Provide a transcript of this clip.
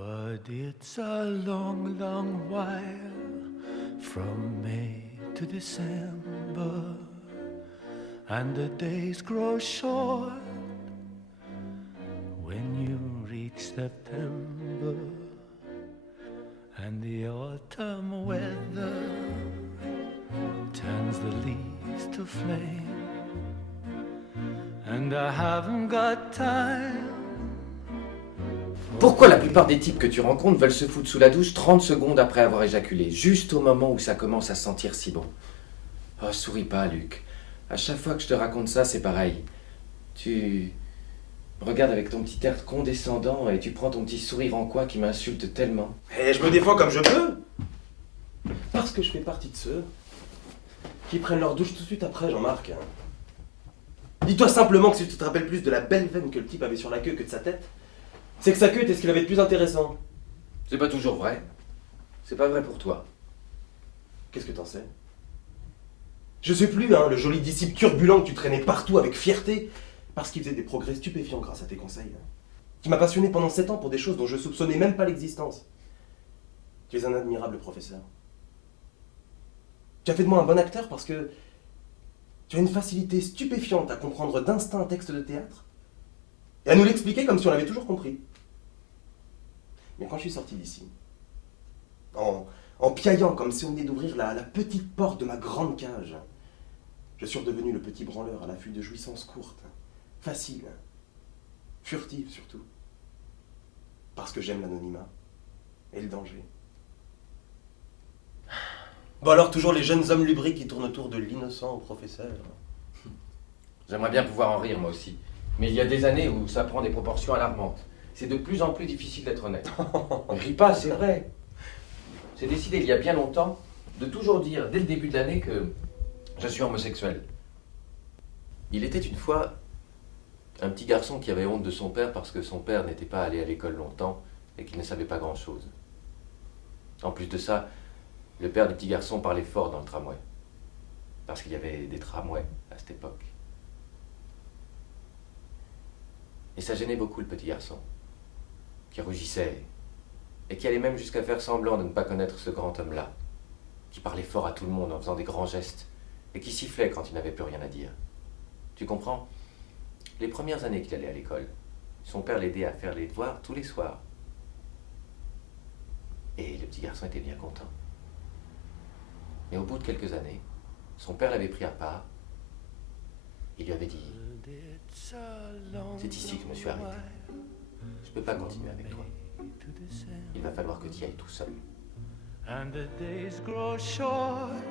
But it's a long, long while from May to December, and the days grow short when you reach September, and the autumn weather turns the leaves to flame, and I haven't got time. Pourquoi la plupart des types que tu rencontres veulent se foutre sous la douche 30 secondes après avoir éjaculé, juste au moment où ça commence à sentir si bon? Oh, souris pas, Luc. À chaque fois que je te raconte ça, c'est pareil. Tu regardes avec ton petit air condescendant et tu prends ton petit sourire en coin qui m'insulte tellement. Et je me défends comme je peux. Parce que je fais partie de ceux qui prennent leur douche tout de suite après, Jean-Marc. Dis-toi simplement que si tu te rappelles plus de la belle veine que le type avait sur la queue que de sa tête, c'est que sa queue était ce qu'il avait de plus intéressant. C'est pas toujours vrai. C'est pas vrai pour toi. Qu'est-ce que t'en sais? Je sais plus, le joli disciple turbulent que tu traînais partout avec fierté, parce qu'il faisait des progrès stupéfiants grâce à tes conseils. Qui m'a passionné pendant 7 ans pour des choses dont je soupçonnais même pas l'existence. Tu es un admirable professeur. Tu as fait de moi un bon acteur parce que tu as une facilité stupéfiante à comprendre d'instinct un texte de théâtre et à nous l'expliquer comme si on l'avait toujours compris. Mais quand je suis sorti d'ici, en piaillant comme si on venait d'ouvrir la petite porte de ma grande cage, je suis redevenu le petit branleur à l'affût de jouissances courtes, faciles, furtives surtout, parce que j'aime l'anonymat et le danger. Bon alors, toujours les jeunes hommes lubriques qui tournent autour de l'innocent au professeur. J'aimerais bien pouvoir en rire, moi aussi. Mais il y a des années où ça prend des proportions alarmantes. C'est de plus en plus difficile d'être honnête. Ne ris pas, c'est vrai. J'ai décidé il y a bien longtemps de toujours dire dès le début de l'année que je suis homosexuel. Il était une fois un petit garçon qui avait honte de son père parce que son père n'était pas allé à l'école longtemps et qu'il ne savait pas grand-chose. En plus de ça, le père du petit garçon parlait fort dans le tramway. Parce qu'il y avait des tramways à cette époque. Et ça gênait beaucoup le petit garçon, qui rougissait, et qui allait même jusqu'à faire semblant de ne pas connaître ce grand homme-là, qui parlait fort à tout le monde en faisant des grands gestes, et qui sifflait quand il n'avait plus rien à dire. Tu comprends? Les premières années qu'il allait à l'école, son père l'aidait à faire les devoirs tous les soirs. Et le petit garçon était bien content. Mais au bout de quelques années, son père l'avait pris à part. Il lui avait dit: c'est ici que je me suis arrêté. Je peux pas continuer avec toi. Il va falloir que tu y ailles tout seul. And the days grow short